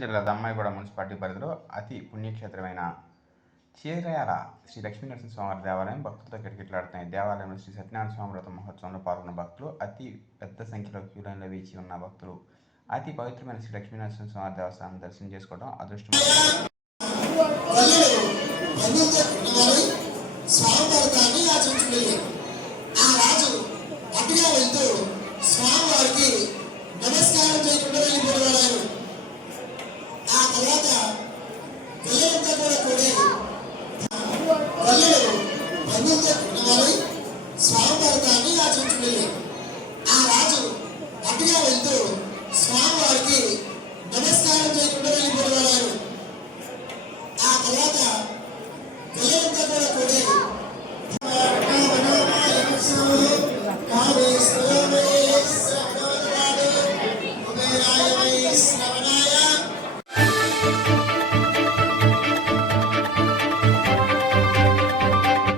జిల్లా దమ్మాయిగూడ మున్సిపాలిటీ పరిధిలో అతి పుణ్యక్షేత్రమైన చీరాల శ్రీ లక్ష్మీనరసింహస్వామివారి దేవాలయం భక్తులతో కిటకిటలాడుతున్నాయి. దేవాలయంలో శ్రీ సత్యనారాయణ స్వామి వ్రత మహోత్సవంలో పాల్గొన్న భక్తులు, అతి పెద్ద సంఖ్యలో క్యూలైన్లో వేచి ఉన్న భక్తులు అతి పవిత్రమైన శ్రీ లక్ష్మీనరసింహస్వామి దేవస్థానం దర్శనం చేసుకోవడం అదృష్టం. స్వామి